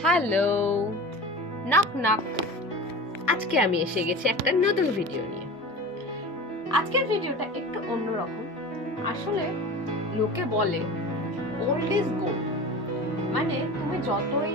Hello, knock knock. আজকে আমি এসে গেছি একটা নতুন ভিডিও নিয়ে। আজকের ভিডিওটা একটু অন্যরকম। আসলে লোকে বলে ওল্ড ইজ গোল্ড, মানে তুমি যতই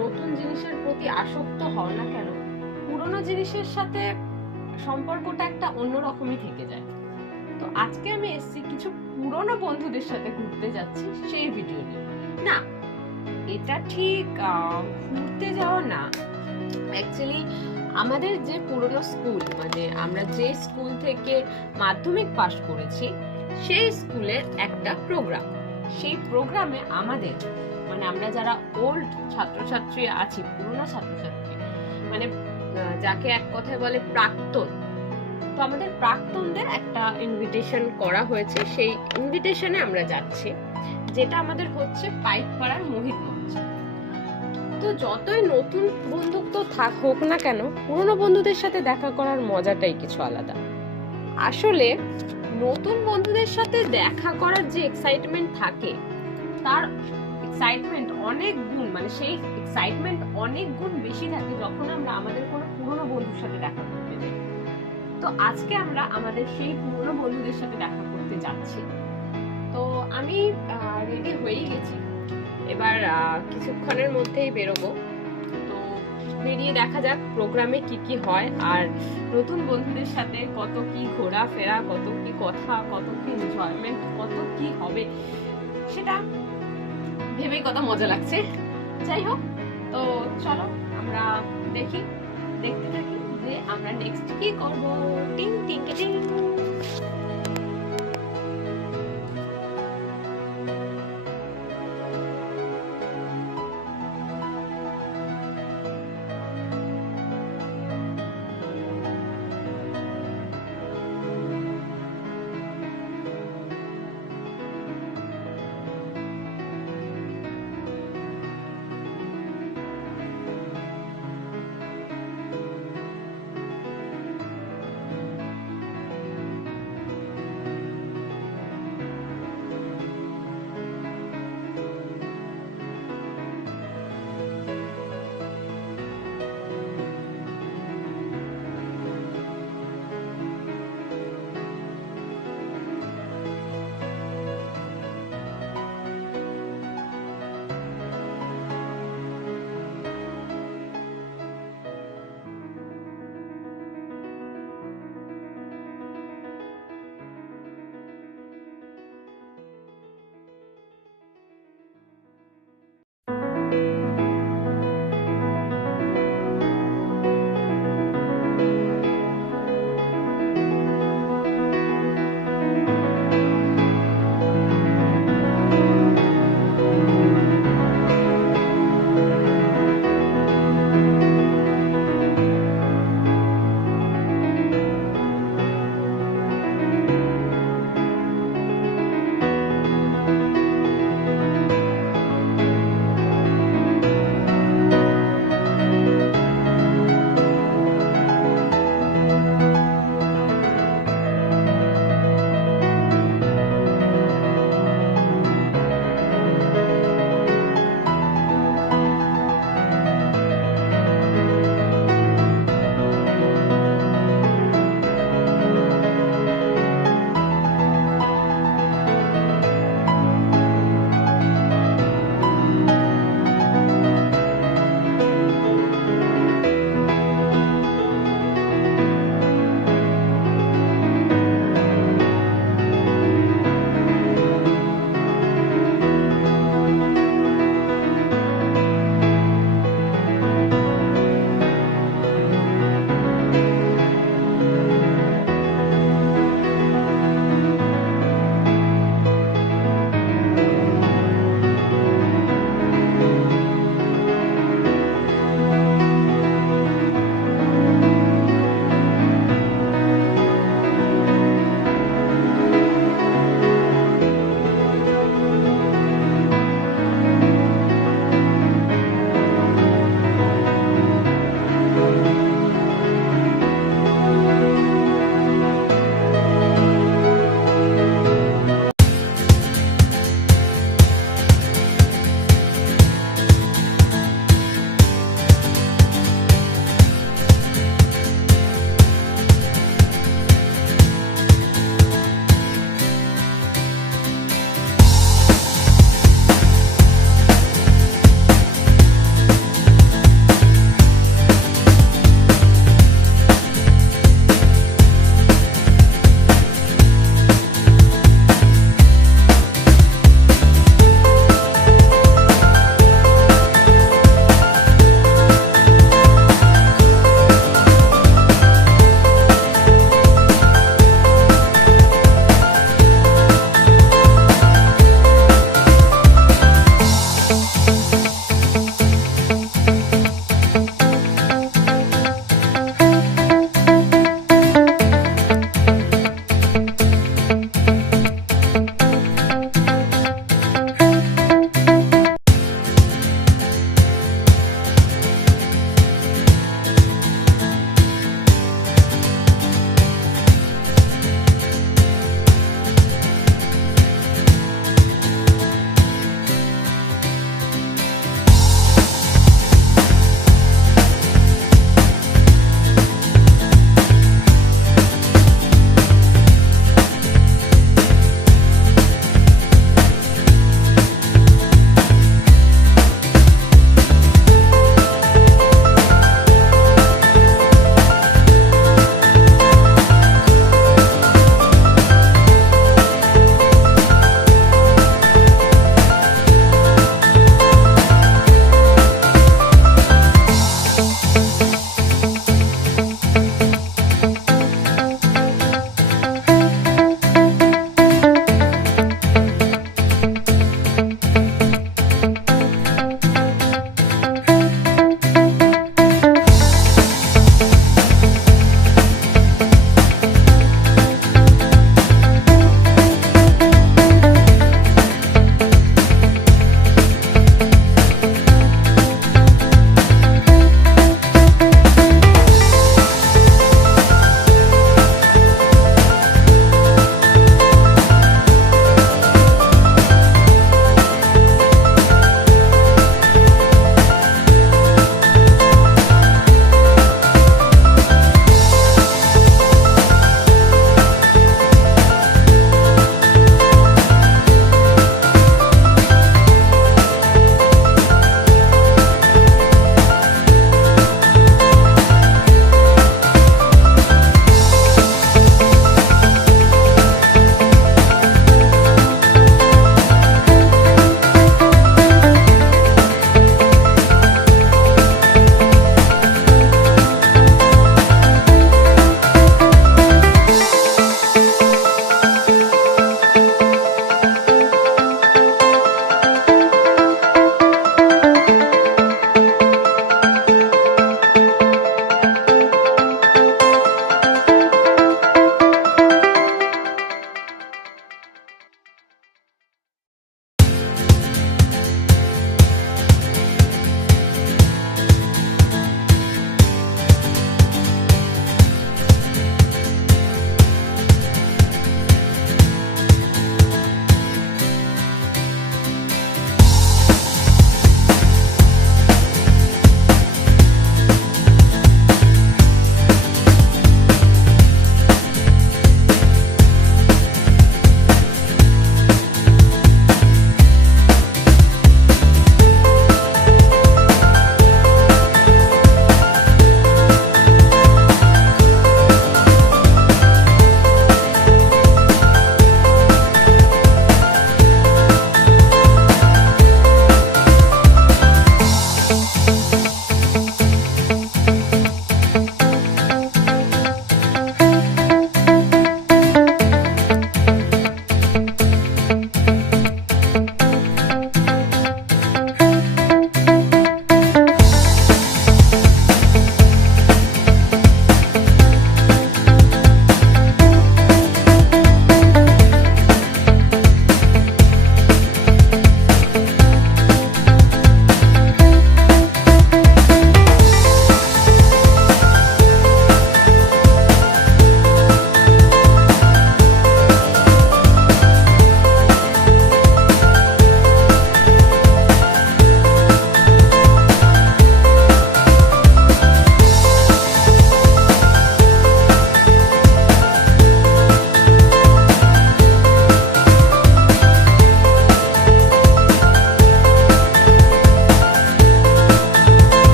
নতুন জিনিসের প্রতি আসক্ত হও না কেন, পুরোনো জিনিসের সাথে সম্পর্কটা একটা অন্যরকমই থেকে যায়। তো আজকে আমি এসেছি কিছু পুরোনো বন্ধুদের সাথে ঘুরতে যাচ্ছি সেই ভিডিও নিয়ে। না, এটা ঠিক ঘুরতে যাওয়া না, অ্যাকচুয়ালি আমাদের যে পুরনো স্কুল, মানে আমরা যে স্কুল থেকে মাধ্যমিক পাশ করেছি সেই স্কুলের একটা প্রোগ্রাম। সেই প্রোগ্রামে আমাদের, মানে আমরা যারা ওল্ড ছাত্রছাত্রী আছি, পুরনো ছাত্রছাত্রী, মানে যাকে এক কথায় বলে প্রাক্তন, তো আমাদের প্রাক্তনদের একটা ইনভিটেশন করা হয়েছে। সেই ইনভিটেশনে আমরা যাচ্ছি, যেটা আমাদের হচ্ছে পাইকপাড়ার মোহিত মঞ্চ। তো যতই নতুন বন্ধুত্ব হোক না কেন, পুরনো বন্ধুদের সাথে দেখা করার মজাটাই কিছু আলাদা। আসলে নতুন বন্ধুদের সাথে দেখা করার যে এক্সাইটমেন্ট থাকে, তার এক্সাইটমেন্ট অনেক গুণ, মানে সেই এক্সাইটমেন্ট অনেক গুণ বেশি থাকে যখন আমরা আমাদের কোনো পুরনো বন্ধুর সাথে দেখা করতে যাই। তো আজকে আমরা আমাদের সেই পুরনো বন্ধুদের সাথে দেখা করতে যাচ্ছি। তো আমি রেডি হয়েই গেছি, এবার কিছুক্ষণের মধ্যেই বেরোবো। তো বেরিয়ে দেখা যাক প্রোগ্রামে কি কি হয়, আর নতুন বন্ধুদের সাথে কত কি ঘোরাফেরা, কত কি কথা, কত কি এনজয়মেন্ট, কত কি হবে, সেটা ভেবেই কত মজা লাগছে। যাই হোক, তো চলো আমরা দেখতে থাকি যে আমরা নেক্সট কি করবো। টিং টিং টিং।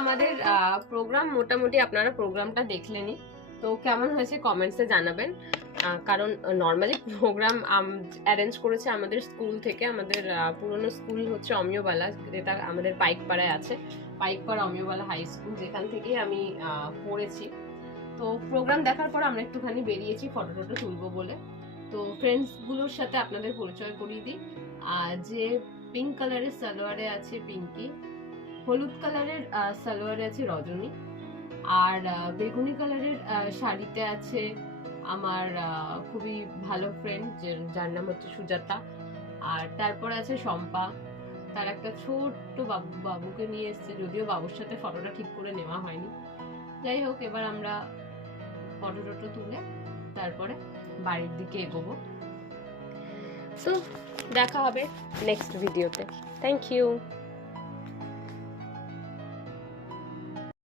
আমাদের প্রোগ্রাম মোটামুটি আপনারা প্রোগ্রামটা দেখলেনই, তো কেমন হয়েছে কমেন্টসে জানাবেন। কারণ নর্মালি প্রোগ্রাম অ্যারেঞ্জ করেছে আমাদের স্কুল থেকে, আমাদের পুরনো স্কুল হচ্ছে অমিয়বালা, যেটা আমাদের পাইকপাড়ায় আছে, পাইকপাড়া অমিয়বালা হাই স্কুল, যেখান থেকেই আমি পড়েছি। তো প্রোগ্রাম দেখার পর আমরা একটুখানি বেরিয়েছি ফটো টটো তুলবো বলে। তো ফ্রেন্ডসগুলোর সাথে আপনাদের পরিচয় করিয়ে দিই। যে পিঙ্ক কালারের সালোয়ারে আছে পিঙ্কি, হলুদ কালারের সালোয়ারে আছে রজনী, আর বেগুনি কালারের শাড়িতে আছে আমার খুবই ভালো ফ্রেন্ড, যার নাম হচ্ছে সুজাতা। আর তারপর আছে শম্পা, তার একটা ছোট্ট বাবুকে নিয়ে এসছে, যদিও বাবুর সাথে ফটোটা ঠিক করে নেওয়া হয়নি। যাই হোক, এবার আমরা ফটো টটো তুলে তারপরে বাড়ির দিকে এগোবো। তো দেখা হবে নেক্সট ভিডিওতে। Thank you.